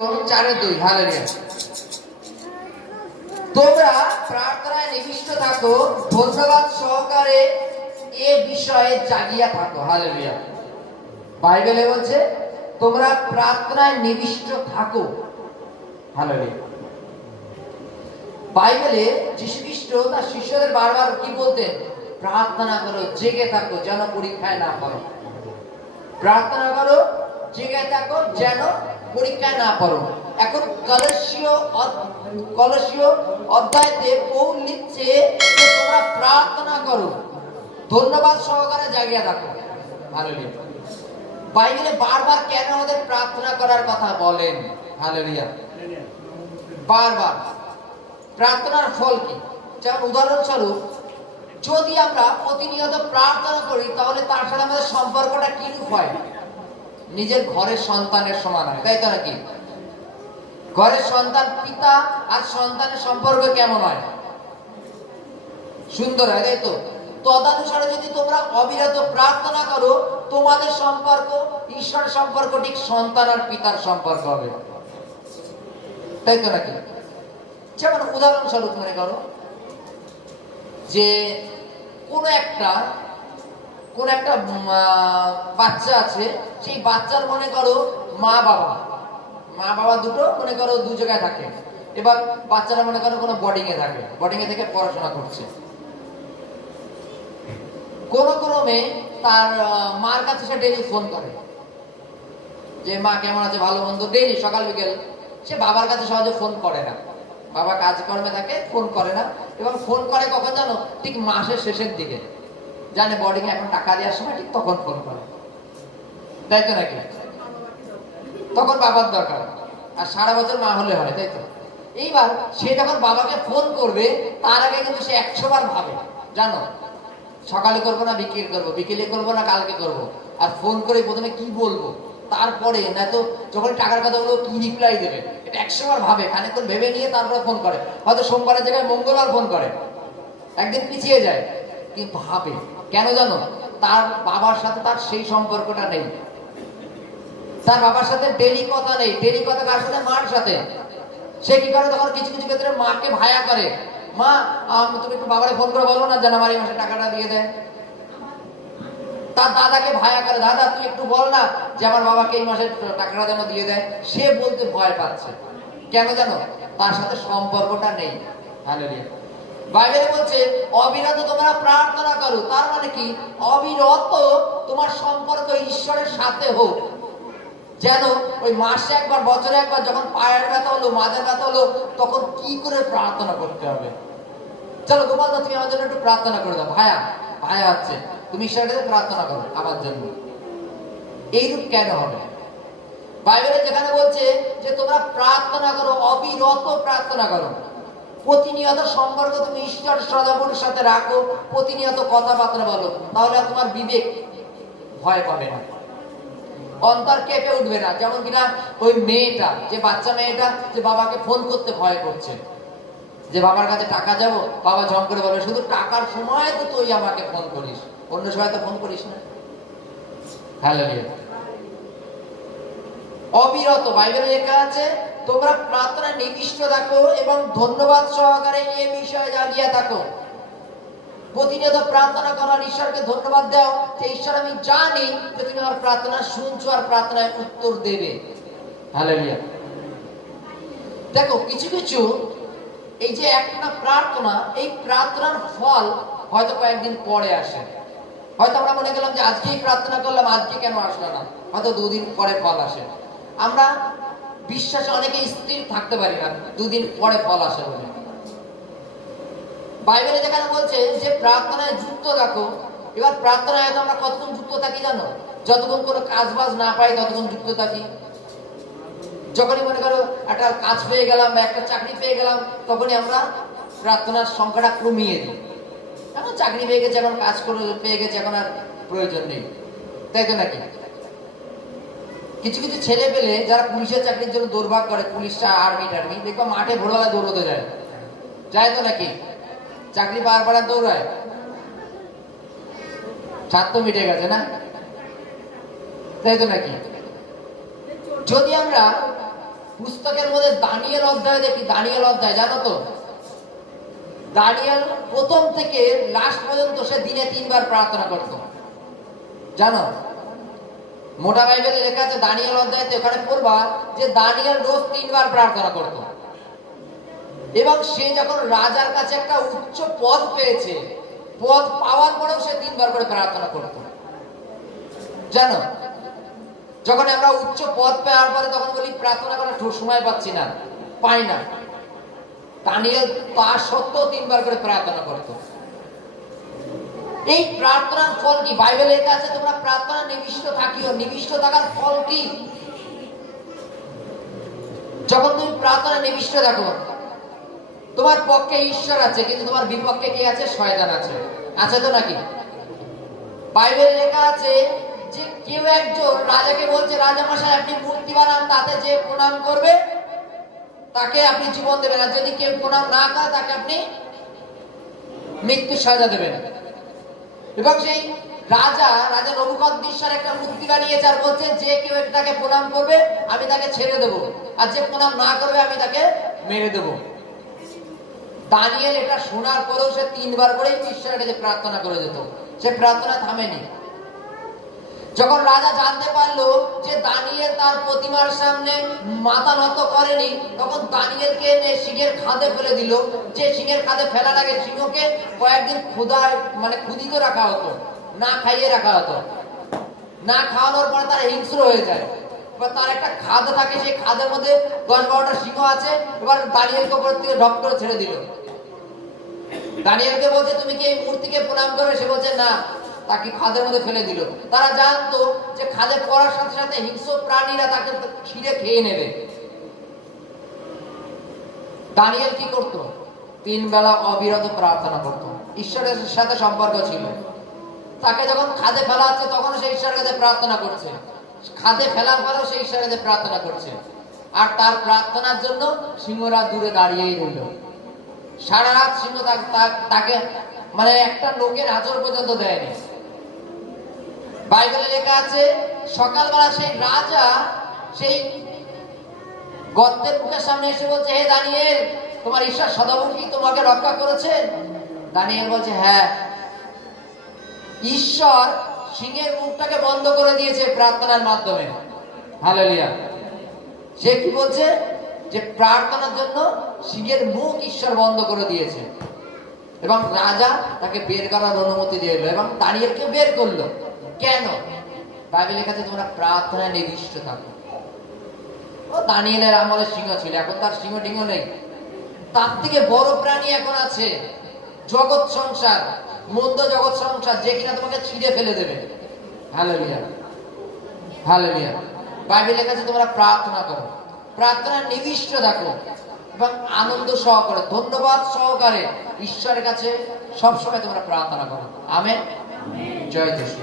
4:2 hallelujah. তোমরা প্রার্থনায় নিবিষ্ট থাকো, ধন্যবাদ সহকারে এ বিষয়ে জাগিয়া থাকো। হালেলুয়া। বাইবেলে বলছে তোমরা প্রার্থনায় নিবিষ্ট থাকো। হালেলুয়া। বাইবেলে যীশু খ্রিস্ট তার শিষ্যদের বারবার কি বলতেন? প্রার্থনা করো, জেগে থাকো, যেন পরীক্ষায় না পড়ো। প্রার্থনা করো, জেগে থাকো, যেন পরীক্ষায় না পড়ো। এখন কলসীয় অধ্যায়তে পৌল লিখছে যে তোমরা প্রার্থনা করো, ধন্যবাদ সহকারে জাগিয়া থাকো। হালেলুয়া। বাইবেলে বারবার কেন আমাদের প্রার্থনা করার কথা বলেন? হালেলুয়া। বারবার প্রার্থনার ফল কি? যেমন উদাহরণস্বরূপ, যদি আমরা প্রতিনিয়ত প্রার্থনা করি তাহলে তার সাথে আমাদের সম্পর্কটা কিরূপ হয়? নিজের ঘরের সন্তানের সমান হয়, তাই তো নাকি? ঘরের সন্তান, পিতা আর সন্তানের সম্পর্ক কেমন হয়? সুন্দর হয়, তাই তো? তদানুসারে যদি তোমরা অবিরত প্রার্থনা করো, তোমাদের সম্পর্ক ঈশ্বরের সম্পর্ক ঠিক সন্তান আর পিতার সম্পর্ক হবে, তাই তো নাকি? যেমন উদাহরণস্বরূপ মনে করো যে কোন একটা বাচ্চা আছে, সেই বাচ্চার মনে করো মা বাবা দুটো মনে করো দু জায়গায় থাকে। এবার বাচ্চারা মনে করো কোনো বোর্ডিং এ থাকে, বোর্ডিং এ থেকে পড়াশোনা করছে। কোন মেয়ে তার মার কাছে সে ডেইলি ফোন করে যে মা কেমন আছে, ভালো মন্দ, ডেইলি সকাল বিকেল। সে বাবার কাছে সহজে ফোন করে না, বাবা কাজকর্মে থাকে, ফোন করে না। এবং ফোন করে কখন জানো? ঠিক মাসের শেষের দিকে, জানে বোর্ডিং এ এখন টাকা দেওয়ার সময় ঠিক তখন ফোন করে, তাই তো নাকি? তখন বাবার দরকার, আর সারা বছর মা হলে হয়, তাই তো? এইবার সে যখন বাবাকে ফোন করবে তার আগে কিন্তু সে 100 বার ভাবে, জানো, সকালে করবো না বিকেল করবো, বিকেলে করবো না কালকে করবো। আর ফোন করে প্রথমে কি বলবো, তারপরে না তো যখন টাকার কথা বলবো কি রিপ্লাই দেবে, এটা 100 বার ভাবে, খানিকক্ষণ ভেবে নিয়ে তারপরে ফোন করে। হয়তো সোমবারের জায়গায় মঙ্গলবার ফোন করে, একদিন পিছিয়ে যায়, কিন্তু ভাবে কেন জানো? তার বাবার সাথে তার সেই সম্পর্কটা নেই, তার বাবার সাথে ডেলি কথা নেই। ডেলি কথা কার সাথে? মার সাথে। সে কি করে? তখন কিছু কিছু ক্ষেত্রে মাকে ভায়া করে, মা তুমি একটু বাবারে ফোন করে বলো না যেন আমার এই মাসে টাকাটা দিয়ে দেয়। তার দাদাকে ভায়া করে, দাদা তুই একটু বল না যে আমার বাবাকে এই মাসে টাকাটা যেন দিয়ে দেয়। সে বলতে ভয় পাচ্ছে, কেন জানো? তার সাথে সম্পর্কটা নেই। হালেলুয়া। বাইবেলে বলছে অবিরত তোমরা প্রার্থনা করো, তার মানে কি? অবিরত তোমার সম্পর্ক ঈশ্বরের সাথে হোক। যেন ওই মাসে একবার, বছরে একবার যখন পায়ের ব্যথা হলো, মাথার ব্যথা হলো, তখন কি করে প্রার্থনা করতে হবে? চলো গোপাল দা তুমি আমার জন্য একটু প্রার্থনা করে দাও। ভায়া হচ্ছে, তুমি ঈশ্বরের কাছে প্রার্থনা করো আমার জন্য। এইরূপ কেন হবে? বাইবেলে যেখানে বলছে যে তোমরা প্রার্থনা করো, অবিরত প্রার্থনা করো, প্রতিনিয়ত সম্পর্ক তুমি ঈশ্বর সদাপ্রভুর সাথে রাখো, প্রতিনিয়ত কথাবার্তা বলো, তাহলে তোমার বিবেক ভয় পাবে না, অন্তর কেঁপে উঠবে না। যেমন কিনা ওই মেয়েটা, যে বাচ্চা মেয়েটা যে বাবাকে ফোন করতে ভয় করছে, যে বাবার কাছে টাকা যাবো, বাবা ঝম করে বলবে শুধু টাকার সময় তো তুই আমাকে ফোন করিস, অন্য সময় তো ফোন করিস না। হালেলুয়া। অবিরত বাইবেলে লেখা আছে তোমরা প্রার্থনায় নিবিষ্ট থাকো এবং ধন্যবাদ সহকারে এই বিষয়ে জাগিয়া থাকো। প্রতিনিয়ত প্রার্থনা করার, ঈশ্বরকে ধন্যবাদ দাও যে ঈশ্বর আমি জানি যে তুমি আমার প্রার্থনা শুনছো আর প্রার্থনায় উত্তর দেবে। হালেলুয়া। দেখো কিছু কিছু এই যে একটা প্রার্থনা, এই প্রার্থনার ফল হয়তো কয়েকদিন পরে আসে। হয়তো আমরা মনে করলাম যে আজকেই প্রার্থনা করলাম, আজকে কেন আসলো না, হয়তো 2 দিন পরে ফল আসে। আমরা বিশ্বাসে অনেকে স্থির থাকতে পারি না, 2 দিন পরে ফল আসে বলে। বাইবেলে যেখানে বলছে যে প্রার্থনায় যুক্ত থাকো, এবার প্রার্থনায় আমরা কতক্ষণ যুক্ত থাকি জানো? যতক্ষণ কোনো কাজ বাজ না পাই ততক্ষণ যুক্ত থাকি। যখনই মনে করো একটা কাজ পেয়ে গেলাম বা একটা চাকরি পেয়ে গেলাম, তখনই আমরা প্রার্থনার সংখ্যাটা কমিয়ে দিই। এখন চাকরি পেয়ে গেছে, এখন কাজ করে পেয়ে গেছে, এখন আর প্রয়োজন নেই, তাই তো নাকি? কিছু কিছু ছেলে পেলে যারা পুলিশের চাকরির জন্য দৌড়ভাগ করে, পুলিশটা আর্মি দেখো মাঠে ভোরবেলা দৌড়তে যায় তো নাকি? চাকরি পাওয়ার পর দৌড়ায়, স্বার্থ মিটে গেছে না, তাই তো নাকি? যদি আমরা পুস্তকের মধ্যে দানিয়েল অধ্যায় দেখি, দানিয়েল অধ্যায় জানো তো, দানিয়েল প্রথম থেকে লাস্ট পর্যন্ত সে দিনে 3 বার প্রার্থনা করত, জানো? মোটা বাইবেলে লেখা আছে দানিয়েল অধ্যায়তে, ওখানে পড়বা যে দানিয়েল রোজ 3 বার প্রার্থনা করত। এবং সে যখন রাজার কাছে একটা উচ্চ পদ পেয়েছে, পদ পাওয়ার পরেও সে 3 বার করে প্রার্থনা করত, জানো? যখন আমরা উচ্চ পদ পাওয়ার পরে তখন বলি প্রার্থনা করার সময় পাচ্ছি না, পাই না, দানিয়েল তার সত্ত্বেও 3 বার করে প্রার্থনা করত। এই প্রার্থনার ফল কি? বাইবেলে লেখা আছে তোমরা প্রার্থনা নিবিষ্ট থাকিও। নিবিষ্ট থাকার ফল কি? যখন তুমি প্রার্থনা নিবিষ্ট থাকো, তোমার পক্ষে ঈশ্বর আছে কিন্তু তোমার বিপক্ষে কে আছে? শয়তান আছে, আছে তো নাকি? বাইবেলে লেখা আছে যে কেউ একজন রাজাকে বলছে, রাজা মশাই আপনি মূর্তি বানান, তাতে যে প্রণাম করবে তাকে আপনি জীবন দেবেন, আর যদি কেউ প্রণাম না করে তাকে আপনি মৃত্যু সাজা দেবেন। এবং সেই রাজা নবুকদ্নেছর একটা মূর্তি বানিয়েছে আর বলছে যে কেউ এটাকে প্রণাম করবে আমি তাকে ছেড়ে দেব, আর যে প্রণাম না করবে আমি তাকে মেরে দেব। দানিয়েল এটা শোনার পরেও সে 3 বার করে ঈশ্বরের কাছে প্রার্থনা করে যেত, সে প্রার্থনা থামেনি। যখন রাজা জানতে পারলো যে দানিয়েল তার প্রতিমার সামনে মাথা নত করেনি, তখন দানিয়েলকে এনে সিংহের খাদে ফেলে দিল। যে সিংহের খাদে ফেলার আগে সিংহকে কয়েকদিন ক্ষুধিত রাখা হতো, না খাইয়ে রাখা হতো। না খাওয়ানোর পরে তারা হিংস্র হয়ে যায়। এবার তার একটা খাদ থাকে, সেই খাদের মধ্যে 10-12টা সিংহ আছে। এবার দানিয়েলকে উপর থেকে ঢক করে ছেড়ে দিল। দানিয়েলকে বলছে তুমি কি এই মূর্তিকে প্রণাম করবে? সে বলছে না, তাকে খাদের মধ্যে ফেলে দিল। তারা জানতো যে খাদে পড়ার সাথে সাথে হিংস্র প্রাণীরা তাকে ছিঁড়ে খেয়ে নেবে। দানিয়েল কি করত? 3 বেলা অবিরত প্রার্থনা করত, ঈশ্বরের সাথে সম্পর্ক ছিল। তাকে যখন খাদে ফেলা হচ্ছে তখন সে ঈশ্বরের কাছে প্রার্থনা করছে, খাদে ফেলার পরেও সে ঈশ্বরের কাছে প্রার্থনা করছে। আর তার প্রার্থনার জন্য সিংহরা দূরে দাঁড়িয়েই রইল। সারা রাত সিংহ তাকে একটা লোকের আঁচড় পর্যন্ত দেয়নি। বাইবেলে লেখা আছে সকালবেলা সেই রাজা সেই গর্তের মুখের সামনে এসে বলছে, হে দানিয়েল, তোমার ঈশ্বর সদাবু কি তোমাকে রক্ষা করেছেন? দানিয়েল বলছে হ্যাঁ, ঈশ্বর সিংহের মুখটাকে বন্ধ করে দিয়েছে প্রার্থনার মাধ্যমে। হালেলুয়া। সে কি বলছে? যে প্রার্থনার জন্য সিংহের মুখ ঈশ্বর বন্ধ করে দিয়েছে এবং রাজা তাকে বের করার অনুমতি দিল এবং দানিয়েলকে বের করলো। কেন? বাইবেলে লেখা আছে তোমরা প্রার্থনায় নিবিষ্ট থাকো। ও দানিয়েলের আমলে সিংহ ছিল, এখন তার সিংহ টিংহ নেই। তার থেকে বড় প্রাণী এখন আছে, জগৎ সংসার, মন্দ জগৎ সংসার, যে কিনা তোমাকে ছিঁড়ে ফেলে দেবে। Hallelujah, hallelujah. বাইবেলে লেখা আছে তোমরা প্রার্থনা করো, প্রার্থনায় নিবিষ্ট থাকো এবং আনন্দ সহকারে, ধন্যবাদ সহকারে ঈশ্বরের কাছে সবসময় তোমরা প্রার্থনা করো। আমেন। জয় যিশু।